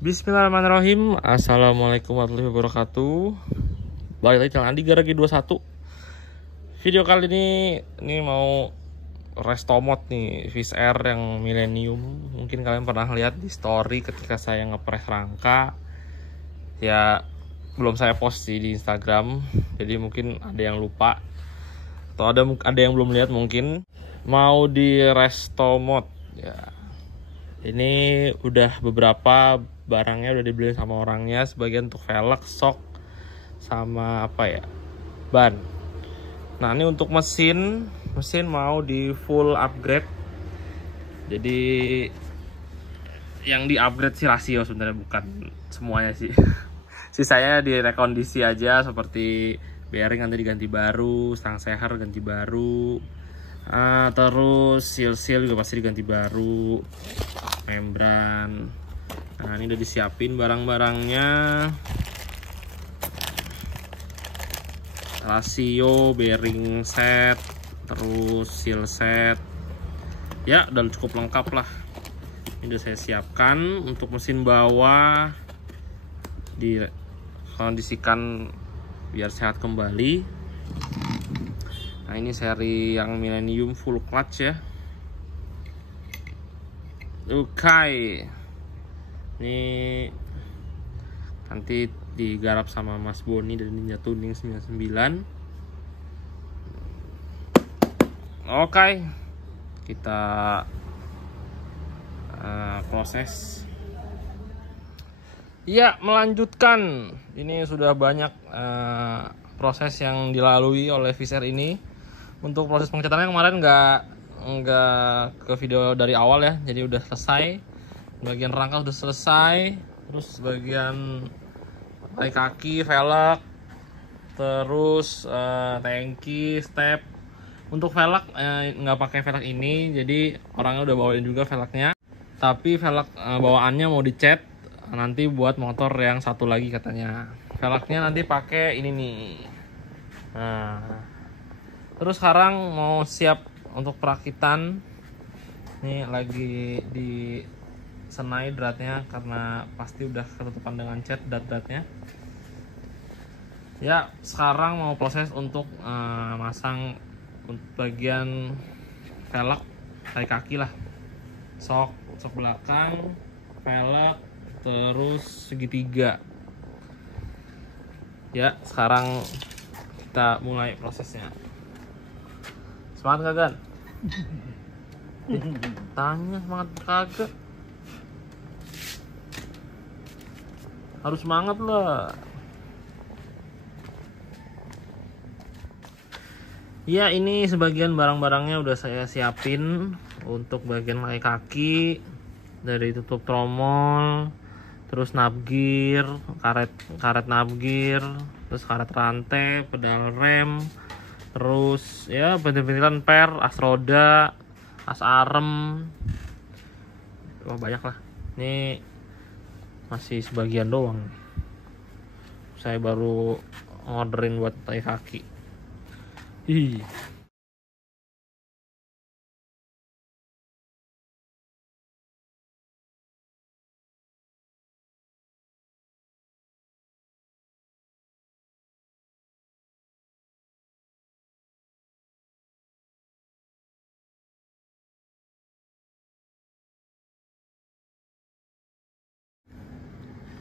Bismillahirrahmanirrahim. Assalamualaikum warahmatullahi wabarakatuh. Balik lagi channel Andi Garagi 21. Video kali ini mau restomod nih Fish Air yang Millennium. Mungkin kalian pernah lihat di story ketika saya ngepres rangka. Ya belum saya post sih di Instagram. Jadi mungkin ada yang lupa atau ada yang belum lihat, mungkin mau di restomod ya. Ini udah beberapa barangnya udah dibeli sama orangnya, sebagian untuk velg, shock, sama apa ya, ban. Nah ini untuk mesin mau di full upgrade. Jadi yang di upgrade sih rasio sebenarnya, bukan semuanya sih. Sisanya direkondisi aja, seperti bearing nanti diganti baru, stang seher ganti baru, terus seal juga pasti diganti baru, membran. Nah ini udah disiapin barang-barangnya, rasio, bearing set, terus seal set. Ya udah cukup lengkap lah. Ini udah saya siapkan. Untuk mesin bawah dikondisikan biar sehat kembali. Nah ini seri yang Millennium full clutch ya. Oke. Ini nanti digarap sama Mas Boni dari Ninja Tuning 99. Oke, kita proses. Ya, melanjutkan. Ini sudah banyak proses yang dilalui oleh Fish Air ini. Untuk proses pengecatannya kemarin nggak ke video dari awal ya, jadi udah selesai. Bagian rangka udah selesai, terus bagian tarik kaki, velg, terus tangki, step. Untuk velg nggak pakai velg ini, jadi orangnya udah bawain juga velgnya. Tapi velg bawaannya mau dicat nanti buat motor yang satu lagi katanya. Velgnya nanti pakai ini nih. Nah, terus sekarang mau siap untuk perakitan. Nih lagi di senai dratnya karena pasti udah ketutupan dengan cat drat-dratnya. Ya, sekarang mau proses untuk masang bagian velg, tarik kaki lah, shock belakang, velg, terus segitiga. Ya, sekarang kita mulai prosesnya. Semangat kagak? Tanya semangat kagak? Harus semangat lah. Ya ini sebagian barang-barangnya udah saya siapin. Untuk bagian kaki kaki, dari tutup tromol, terus nabgear, karet nabgear, terus karet rantai, pedal rem, terus ya bentil-bentilan per, as roda, as arem. Wah banyak lah. Ini masih sebagian doang. Saya baru orderin buat tarik kaki. Ih.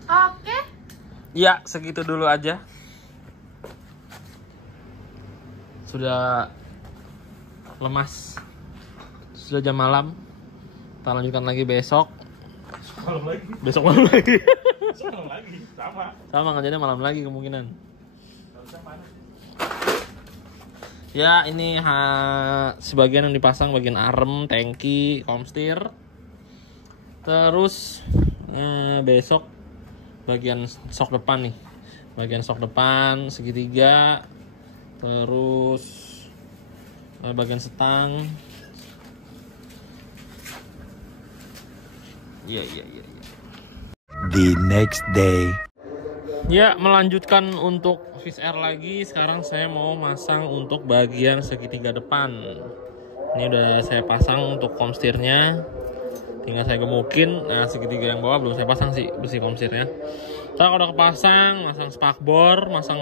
Oke. Ya, segitu dulu aja. Sudah lemas. Sudah jam malam. Kita lanjutkan lagi besok. Besok malam lagi. Sama kerjanya malam lagi kemungkinan. Ya, ini sebagian yang dipasang bagian arem, tangki, komstir. Terus besok bagian shock depan nih. Bagian shock depan segitiga. Terus bagian setang. Iya. The next day. Ya, melanjutkan untuk Fish Air lagi. Sekarang saya mau masang untuk bagian segitiga depan. Ini udah saya pasang untuk komstirnya. tinggal saya gemukin. Nah, segitiga yang bawah belum saya pasang sih besi komsirnya. Ntar kalau udah kepasang, masang spakbor, masang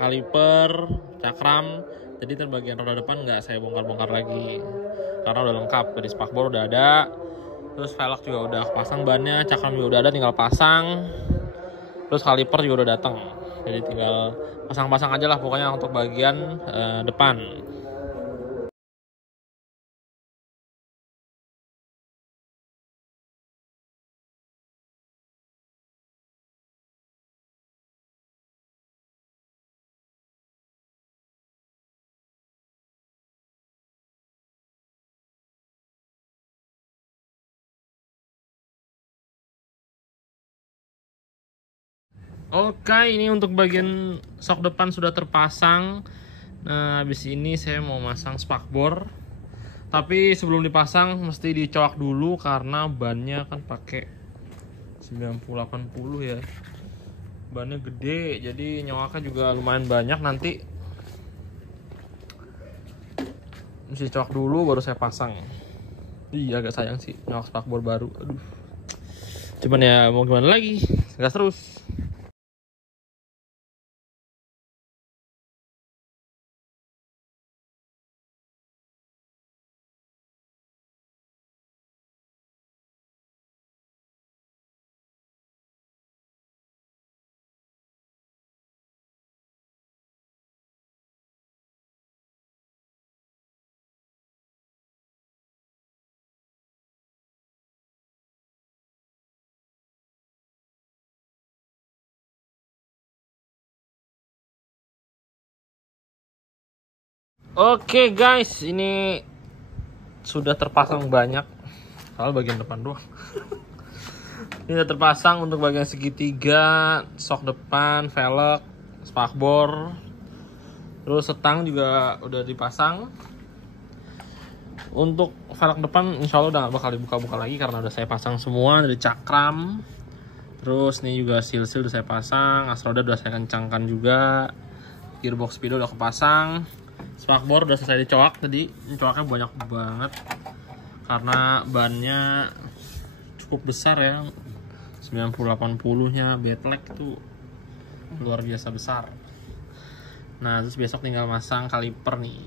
kaliper, cakram. Jadi bagian roda depan nggak saya bongkar-bongkar lagi karena udah lengkap. Dari spakbor udah ada, terus velg juga udah kepasang bannya, cakram juga udah ada, tinggal pasang. Terus kaliper juga udah datang. Jadi tinggal pasang-pasang aja lah pokoknya untuk bagian depan. Oke, ini untuk bagian sok depan sudah terpasang. Nah, habis ini saya mau masang spakbor. Tapi sebelum dipasang mesti dicoak dulu karena bannya kan pakai 90-80 ya. Bannya gede, jadi nyawaknya juga lumayan banyak. Nanti mesti coak dulu baru saya pasang. Iya, agak sayang sih nyawak spakbor baru. Aduh. Cuman ya mau gimana lagi? Gas terus. Oke guys, ini sudah terpasang banyak. Soal bagian depan doang. Ini sudah terpasang untuk bagian segitiga, sok depan, velg, spakbor. Terus setang juga udah dipasang. Untuk velg depan insya Allah udah gak bakal dibuka-buka lagi karena udah saya pasang semua dari cakram. Terus nih juga seal-seal udah saya pasang, as roda udah saya kencangkan juga. Gearbox speedo udah kepasang. Spakbor udah selesai dicoak tadi. Ini coaknya banyak banget karena bannya cukup besar ya. 90-80 nya betlek itu luar biasa besar. Nah, terus besok tinggal masang kaliper nih.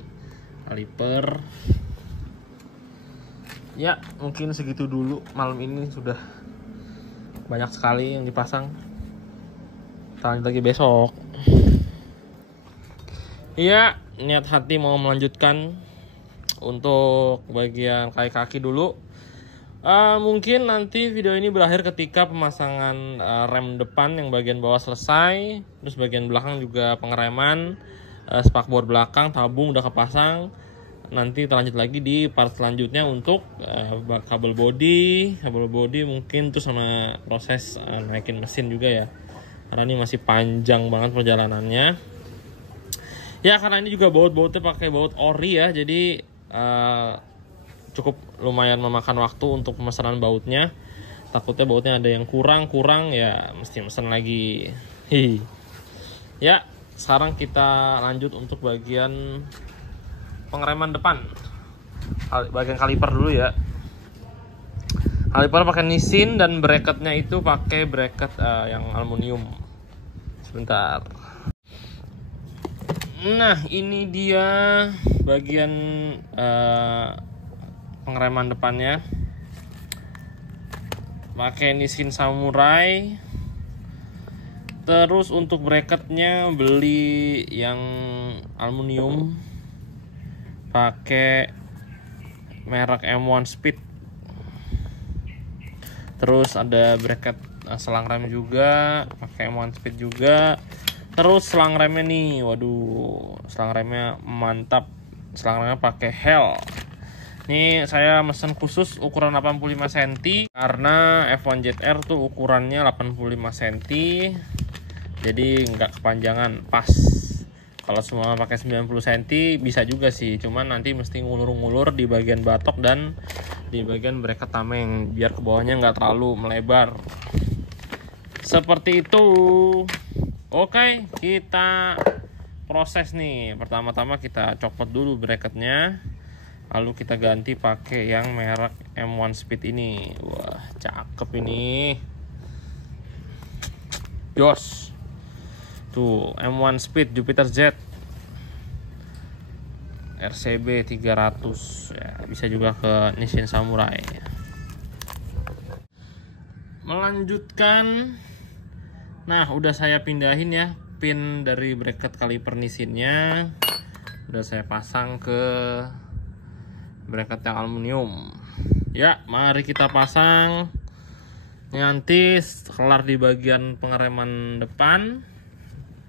Kaliper. Ya, mungkin segitu dulu. Malam ini sudah banyak sekali yang dipasang. Kita lanjut lagi besok. Iya, niat hati mau melanjutkan untuk bagian kaki-kaki dulu. Mungkin nanti video ini berakhir ketika pemasangan rem depan yang bagian bawah selesai. Terus bagian belakang juga pengereman, spakbor belakang, tabung udah kepasang. Nanti kita lanjut lagi di part selanjutnya untuk kabel body mungkin, terus sama proses naikin mesin juga ya. Karena ini masih panjang banget perjalanannya. Ya karena ini juga baut-bautnya pakai baut ori ya, jadi cukup lumayan memakan waktu untuk pemesanan bautnya. Takutnya bautnya ada yang kurang ya mesti mesen lagi. Ya, sekarang kita lanjut untuk bagian pengereman depan. Bagian kaliper dulu ya. Kaliper pakai Nissin dan bracketnya itu pakai bracket yang aluminium. Sebentar. Nah, ini dia bagian pengereman depannya. Pakai Nissin Samurai. Terus untuk bracketnya beli yang aluminium. Pakai merek M1 Speed. Terus ada bracket selang rem juga, pakai M1 Speed juga. Terus selang remnya nih, waduh, selang remnya mantap. Selang remnya pakai Hell. Ini saya mesen khusus ukuran 85 cm karena F1 ZR tuh ukurannya 85 cm. Jadi nggak kepanjangan, pas. Kalau semua pakai 90 cm bisa juga sih, cuman nanti mesti ngulur-ngulur di bagian batok dan di bagian bracket tameng biar ke bawahnya nggak terlalu melebar. Seperti itu. Oke, kita proses nih. Pertama-tama kita copot dulu bracketnya, lalu kita ganti pakai yang merek M1 Speed ini. Wah, cakep ini. Jos. Tuh, M1 Speed Jupiter Z. RCB 300 ya, bisa juga ke Nissin Samurai. Melanjutkan, nah udah saya pindahin ya pin dari bracket kaliper Nissinnya, udah saya pasang ke bracket yang aluminium ya. Mari kita pasang. Nanti kelar di bagian pengereman depan,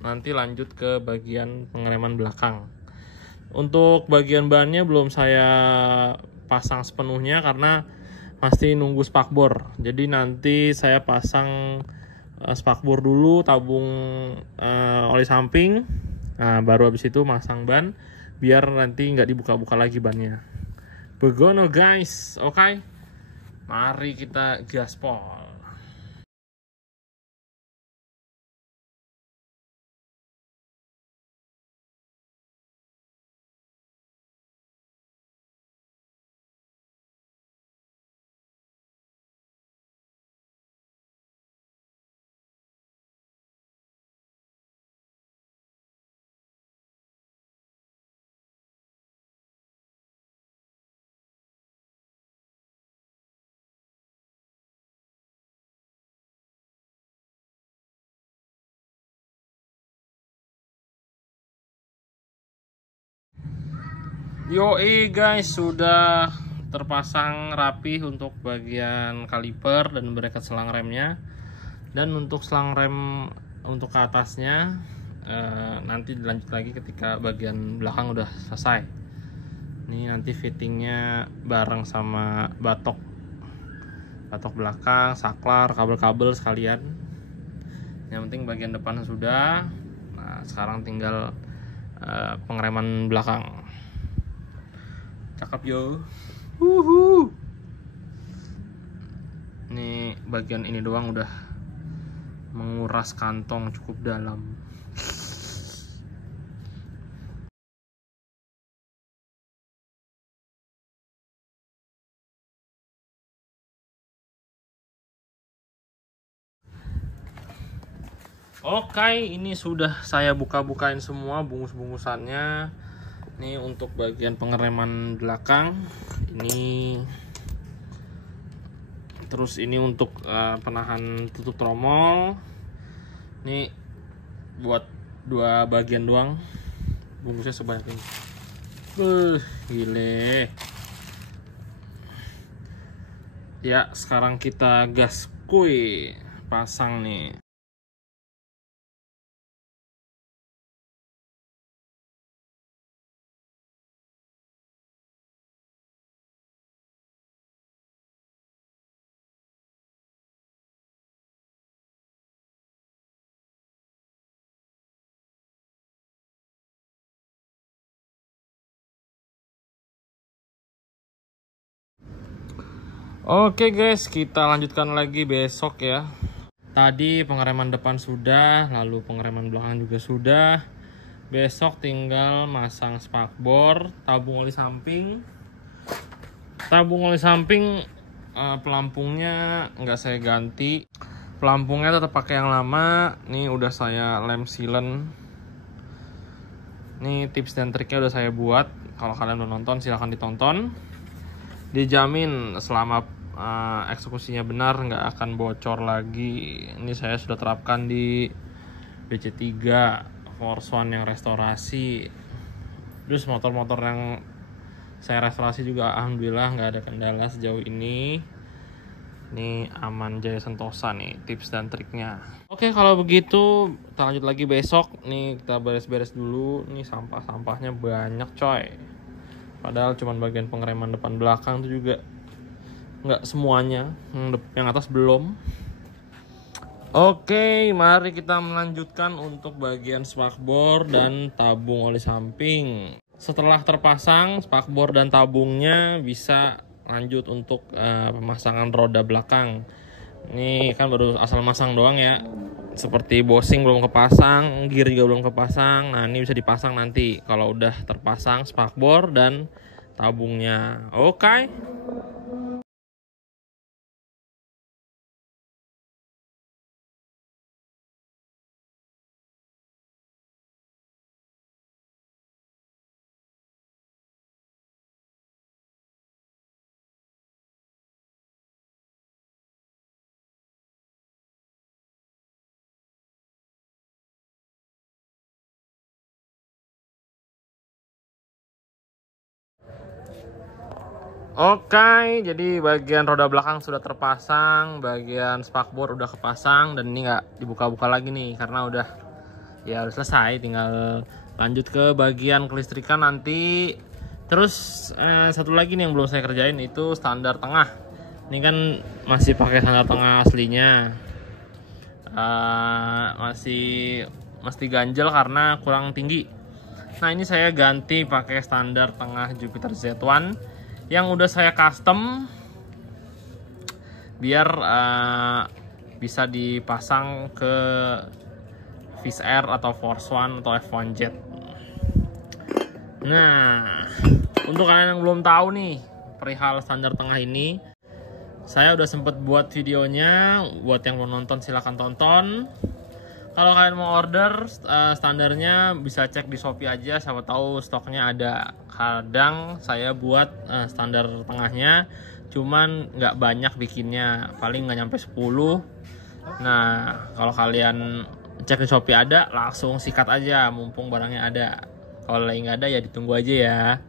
nanti lanjut ke bagian pengereman belakang. Untuk bagian bannya belum saya pasang sepenuhnya karena masih nunggu spakbor. Jadi nanti saya pasang spakbor dulu, tabung oli samping. Nah, baru habis itu masang ban biar nanti nggak dibuka-buka lagi bannya. Begono guys, oke. Mari kita gaspol. Yoi guys, sudah terpasang rapi untuk bagian kaliper dan bracket selang remnya. Dan untuk selang rem untuk ke atasnya nanti dilanjut lagi ketika bagian belakang udah selesai. Ini nanti fittingnya bareng sama batok belakang, saklar, kabel-kabel sekalian. Yang penting bagian depan sudah. Nah, sekarang tinggal pengereman belakang. Cakep yo. Ini bagian ini doang udah menguras kantong cukup dalam. Oke, ini sudah saya buka-bukain semua bungus-bungusannya. Ini untuk bagian pengereman belakang. Ini terus ini untuk penahan tutup tromol. Ini buat dua bagian doang. Bungkusnya sebanyak ini. Gile. Ya, sekarang kita gas kuy. Pasang nih. Oke guys, kita lanjutkan lagi besok ya. Tadi pengereman depan sudah, lalu pengereman belakang juga sudah. Besok tinggal masang spakbor, tabung oli samping. Tabung oli samping pelampungnya nggak saya ganti. Pelampungnya tetap pakai yang lama. Nih udah saya lem sealant. Nih tips dan triknya udah saya buat. Kalau kalian belum nonton silahkan ditonton. Dijamin selama eksekusinya benar nggak akan bocor lagi. Ini saya sudah terapkan di BC3 Force One yang restorasi. Terus motor-motor yang saya restorasi juga alhamdulillah nggak ada kendala sejauh ini. Ini aman Jaya Sentosa nih tips dan triknya. Oke, kalau begitu kita lanjut lagi besok. Nih kita beres-beres dulu. Nih sampah-sampahnya banyak coy. Padahal cuma bagian pengereman depan belakang itu juga nggak semuanya, yang atas belum. Oke, mari kita melanjutkan untuk bagian spakbor dan tabung oli samping. Setelah terpasang spakbor dan tabungnya, bisa lanjut untuk pemasangan roda belakang. Ini kan baru asal masang doang ya. Seperti bosing belum kepasang, gear juga belum kepasang. Nah, ini bisa dipasang nanti kalau udah terpasang spakbor dan tabungnya. Oke. Oke, jadi bagian roda belakang sudah terpasang, bagian spakbor udah kepasang, dan ini nggak dibuka-buka lagi nih karena udah selesai. Tinggal lanjut ke bagian kelistrikan nanti. Terus satu lagi nih yang belum saya kerjain itu standar tengah. Ini kan masih pakai standar tengah aslinya, masih ganjel karena kurang tinggi. Nah ini saya ganti pakai standar tengah Jupiter Z1 yang udah saya custom biar bisa dipasang ke Wizz Air atau Force One atau F1 Jet. Nah, untuk kalian yang belum tahu nih perihal standar tengah ini, saya udah sempet buat videonya. Buat yang mau nonton silahkan tonton. Kalau kalian mau order standarnya bisa cek di Shopee aja, siapa tahu stoknya ada. Kadang saya buat standar tengahnya, cuman nggak banyak bikinnya, paling nggak nyampe 10. Nah, kalau kalian cek di Shopee ada, langsung sikat aja, mumpung barangnya ada. Kalau lagi nggak ada ya ditunggu aja ya.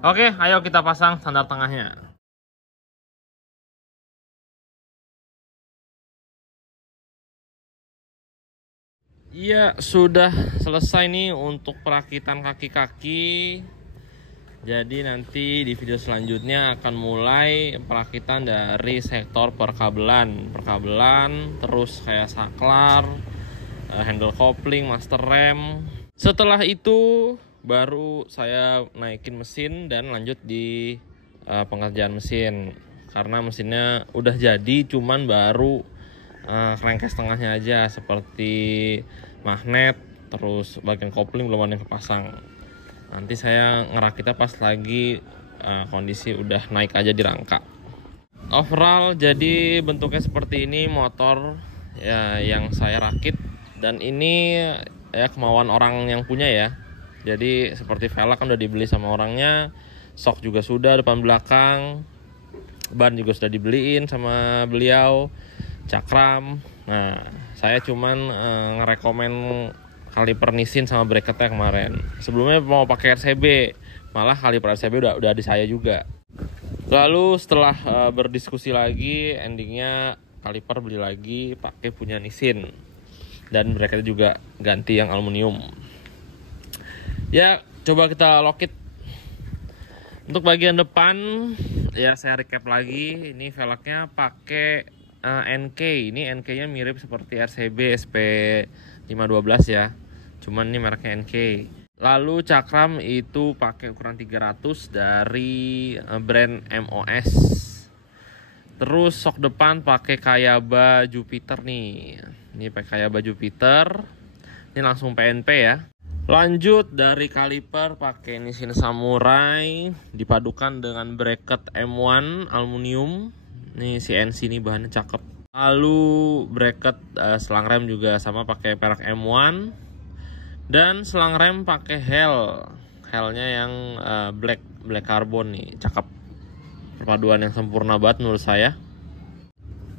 Oke, ayo kita pasang standar tengahnya. Iya, sudah selesai nih untuk perakitan kaki-kaki. Jadi nanti di video selanjutnya akan mulai perakitan dari sektor perkabelan, terus kayak saklar, handle kopling, master rem. Setelah itu baru saya naikin mesin dan lanjut di pengerjaan mesin. Karena mesinnya udah jadi, cuman baru crankcase tengahnya aja seperti magnet, terus bagian kopling belum ada yang kepasang. Nanti saya ngerakitnya pas lagi kondisi udah naik aja di rangka. Overall jadi bentuknya seperti ini motor ya yang saya rakit, dan ini ya kemauan orang yang punya ya. Jadi seperti velg kan udah dibeli sama orangnya, shock juga sudah depan belakang, ban juga sudah dibeliin sama beliau, cakram. Nah, saya cuman ngerekomen kaliper Nissin sama bracketnya kemarin. Sebelumnya mau pakai RCB, malah kaliper RCB udah di saya juga. Lalu setelah berdiskusi lagi, endingnya kaliper beli lagi pakai punya Nissin, dan bracketnya juga ganti yang aluminium. Ya, coba kita lokit. Untuk bagian depan ya saya recap lagi, ini velgnya pakai NK. Ini NK-nya mirip seperti RCB SP512 ya. Cuman ini mereknya NK. Lalu cakram itu pakai ukuran 300 dari brand MOS. Terus sok depan pakai Kayaba Jupiter nih. Ini pakai Kayaba Jupiter. Ini langsung PNP ya. Lanjut dari kaliper pakai Nissin Samurai dipadukan dengan bracket M1 aluminium. Nih CNC nih bahannya cakep. Lalu bracket selang rem juga sama pakai perak M1, dan selang rem pakai helnya yang black carbon nih, cakep. Perpaduan yang sempurna banget menurut saya.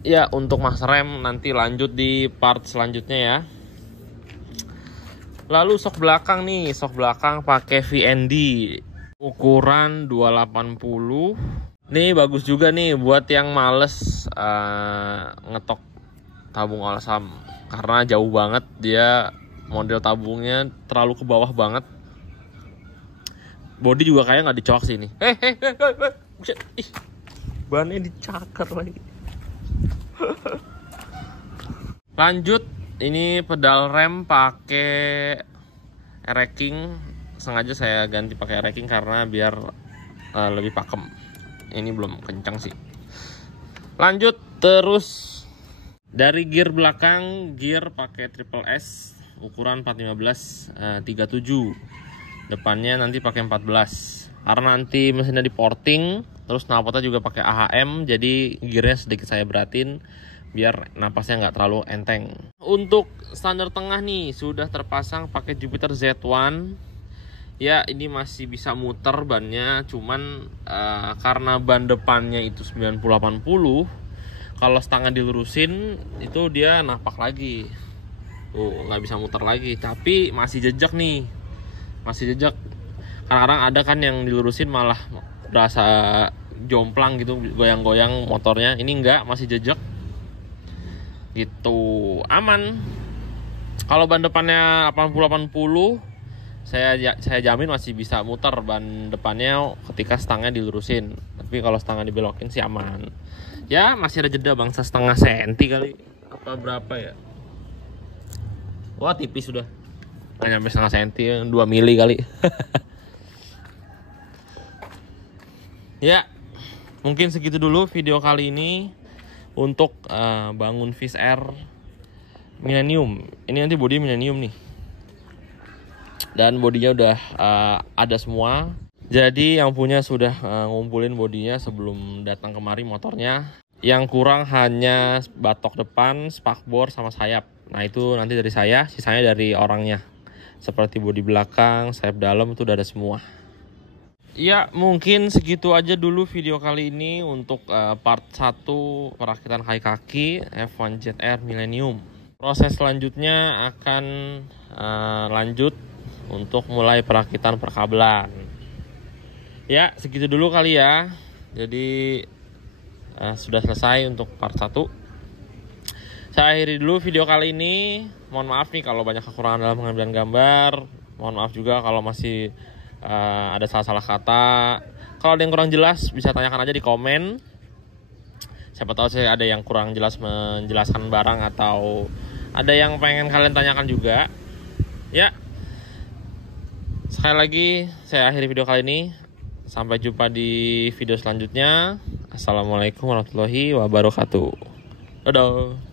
Ya, untuk mas rem nanti lanjut di part selanjutnya ya. Lalu sok belakang nih, sok belakang pakai VND ukuran 280. Nih bagus juga nih buat yang males ngetok tabung olsam, karena jauh banget dia, model tabungnya terlalu ke bawah banget. Bodi juga kayak nggak dicok sih nih. Ih, bannya dicakar lagi. Lanjut, ini pedal rem pakai racking. Sengaja saya ganti pakai racking karena biar lebih pakem. Ini belum kencang sih. Lanjut terus dari gear belakang, gear pakai triple S ukuran 415 37. Depannya nanti pakai 14. Karena nanti mesinnya di porting, terus knalpotnya juga pakai AHM, jadi gearnya sedikit saya beratin biar napasnya nggak terlalu enteng. Untuk standar tengah nih sudah terpasang pakai Jupiter Z1. Ya, ini masih bisa muter bannya, cuman karena ban depannya itu 90-80, kalau setengah dilurusin itu dia napak lagi. Tuh, nggak bisa muter lagi, tapi masih jejak nih. Masih jejak. Kadang-kadang ada kan yang dilurusin malah berasa jomplang gitu, goyang-goyang motornya. Ini enggak, masih jejak gitu, aman. Kalau ban depannya 80-80, saya jamin masih bisa muter ban depannya ketika stangnya dilurusin. Tapi kalau stangnya dibelokin sih aman. Ya masih ada jeda bangsa setengah senti kali, apa berapa ya? Wah tipis sudah, nggak nyampe setengah senti, 2 mili kali. Ya mungkin segitu dulu video kali ini untuk bangun Wizz Air Millennium. Ini nanti bodi Millennium nih, dan bodinya udah ada semua. Jadi yang punya sudah ngumpulin bodinya sebelum datang kemari motornya. Yang kurang hanya batok depan, spakbor sama sayap. Nah itu nanti dari saya, sisanya dari orangnya. Seperti bodi belakang, sayap dalam itu udah ada semua. Ya mungkin segitu aja dulu video kali ini untuk part 1 perakitan kaki F1 Jet Air Millennium. Proses selanjutnya akan lanjut untuk mulai perakitan perkabelan. Ya segitu dulu kali ya. Jadi sudah selesai untuk part 1. Saya akhiri dulu video kali ini. Mohon maaf nih kalau banyak kekurangan dalam pengambilan gambar. Mohon maaf juga kalau masih ada salah-salah kata. Kalau ada yang kurang jelas bisa tanyakan aja di komen. Siapa tahu saya ada yang kurang jelas menjelaskan barang, atau ada yang pengen kalian tanyakan juga. Ya, sekali lagi saya akhiri video kali ini. Sampai jumpa di video selanjutnya. Assalamualaikum warahmatullahi wabarakatuh. Dadah.